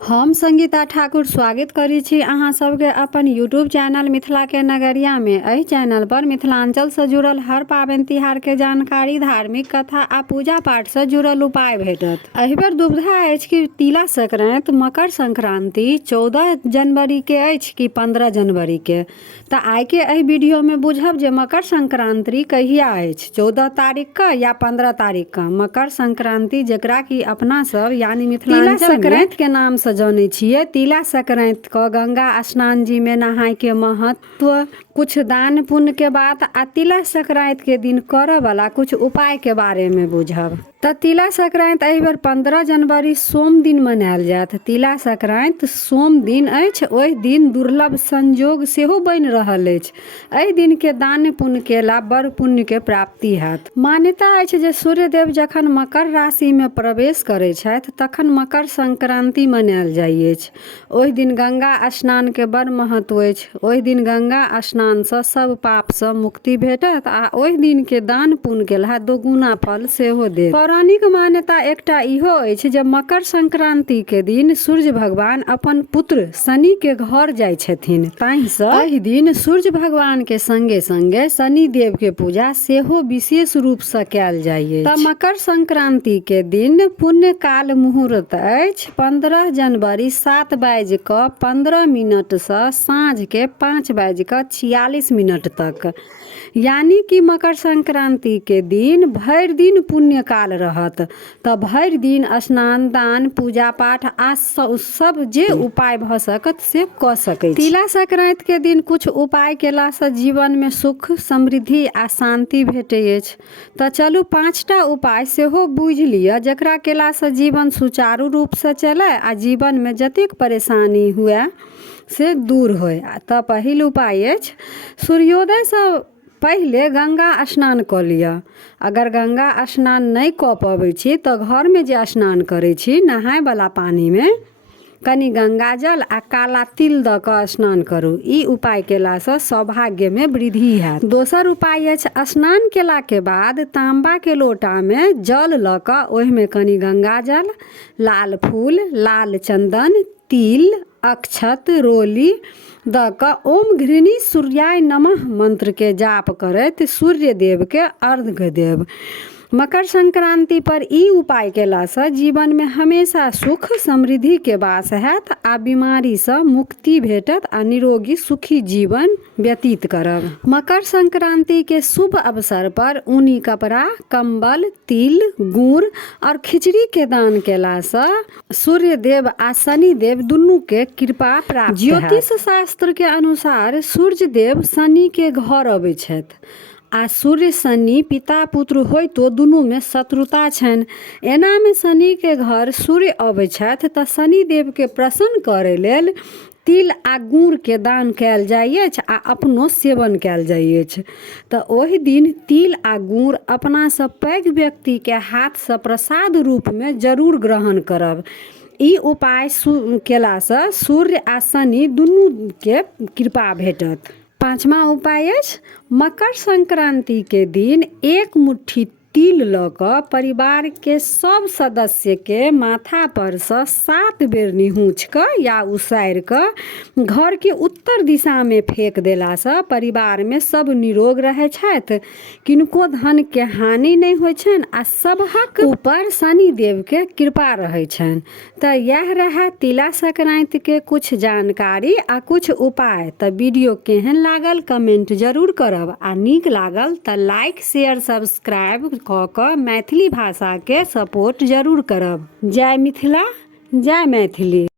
हम संगीता ठाकुर स्वागत करी छी अहाँ सबके अपन यूट्यूब चैनल मिथिला के नगरिया में। एहि चैनल पर मिथिलांचल से जुड़ल हर पाबनि तिहार के जानकारी, धार्मिक कथा आ पूजा पाठ से जुड़ल उपाय भेटत। एहि बेर दुविधा अछि कि तिला संक्रांति मकर संक्रांति 14 जनवरी के अछि कि 15 जनवरी के। तऽ आइ के एहि वीडियो में बुझब जे मकर संक्रांति कहिया अछि, 14 तारीख का या 15 तारीख का। मकर संक्रांति जेकरा कि अपना सब यानी मिथिलांचल संक्रांति के नाम से जाने छिए। तिला संक्रांति का गंगा स्नान जी में नहाय के महत्व, कुछ दान पुण्य के बात आ तिला संक्रांति के दिन करे वाला कुछ उपाय के बारे में बुझब। तऽ तिला संक्रांति एहि बेर 15 जनवरी सोम दिन मनायल जायत। तिला संक्रांति सोम दिन अछि, ओहि दिन दुर्लभ संयोग सेहो बनि रहल अछि। एहि दिन के दान पुण्य केला बड़ पुण्य के प्राप्ति हैत। मान्यता अछि जे सूर्य देव जखन मकर राशि में प्रवेश करै छथि तखन मकर संक्रांति मनायल जाइ अछि। ओहि दिन गंगा स्नान के बड़ महत्व अछि। ओहि दिन गंगा स्नान से सब पाप से मुक्ति भेटत आ ओहि दिन के दान पुण्य केला दोगुना फल सेहो देत। पौराणिक मान्यता एकटा इहो अछि जे मकर संक्रांति के दिन सूर्य भगवान अपन पुत्र शनि के घर जाइ छथिन। ताहि से एहि दिन सूर्य भगवान के संगे संगे शनि देव के पूजा सेहो विशेष रूप से कयल जाइ अछि। तऽ मकर संक्रांति के दिन पुण्य काल मुहूर्त अछि 15 जनवरी 7:15 से साँझ के 5:46 तक। यानी कि मकर संक्रांति के दिन भरि दिन पुण्य काल रहत। तऽ भरि दिन स्नान, दान, पूजा पाठ आ सब जे उपाय भ सकत से क सकै छी। तिला संक्रांति के दिन कुछ उपाय केला से जीवन में सुख, समृद्धि आ शांति भेटै अछि। तऽ चलू 5टा उपाय सेहो बुझ लिअ जेकरा केला से जीवन सुचारू रूप से चले आ जीवन में जतेक परेशानी हुए से दूर होय। तऽ पहिल उपाय अछि सूर्योदय से पहले गंगा स्नान क लिअ। अगर गंगा स्नान नहीं क पाबै छी तऽ घर में जे स्नान करै छी नहाय वाला पानी में कनी गंगा जल आ काला तिल द क स्नान करू। ई उपाय केला से सौभाग्य में वृद्धि हैत। दोसर उपाय अछि स्नान केला के बाद तांबा के लोटा में जल ल क ओहि में कनी गंगा जल, लाल फूल, लाल चंदन, तिल, अक्षत, रोली द क ओम घृणी सूर्याय नमः मंत्र के जाप करैत सूर्य देव के अर्घ्य देव। मकर संक्रांति पर ई उपाय केला से जीवन में हमेशा सुख समृद्धि के वास हैत आ बीमारी से मुक्ति भेटत आ निरोगी सुखी जीवन व्यतीत करब। मकर संक्रांति के शुभ अवसर पर ऊनी कपड़ा, कंबल, तिल, गुड़ और खिचड़ी के दान केला से सूर्य देव आ शनि देव दुनू के कृपा प्राप्त। ज्योतिष शास्त्र के अनुसार सूर्य देव शनि के घर अबै छथि आ सूर्य शनि पिता पुत्र होय तो दुनू में शत्रुता छनि। एना में शनि के घर सूर्य अबै छथि तऽ शनि देव के प्रसन्न करे लेल तिल आ गुड़ के दान कयल जाइ अछि आ अपनो सेवन कयल जाइ अछि। तऽ ओहि दिन तिल आ गुड़ अपना से पैघ व्यक्ति के हाथ से प्रसाद रूप में जरूर ग्रहण करब। ई उपाय केला से सूर्य आ शनि दुनू के कृपा भेटत। 5वां उपाय अछि मकर संक्रांति के दिन एक मुट्ठी तिल ल क परिवार के सब सदस्य के माथा पर से 7 बेर निहुँच क या उसारि क घर के उत्तर दिशा में फेंक देला से परिवार में सब निरोग रहे छथि, किनको धन के हानि नहीं होइ छनि आ सबहक ऊपर शनि देव के कृपा रहे छनि। तऽ यह रहे तिला संक्रांति के कुछ जानकारी आ कुछ उपाय। तऽ वीडियो केहन लागल कमेंट जरूर करब आ नीक लागल तऽ लाइक शेयर सब्सक्राइब क क मैथिली भाषा के सपोर्ट जरूर करब। जय मिथिला, जय मैथिली।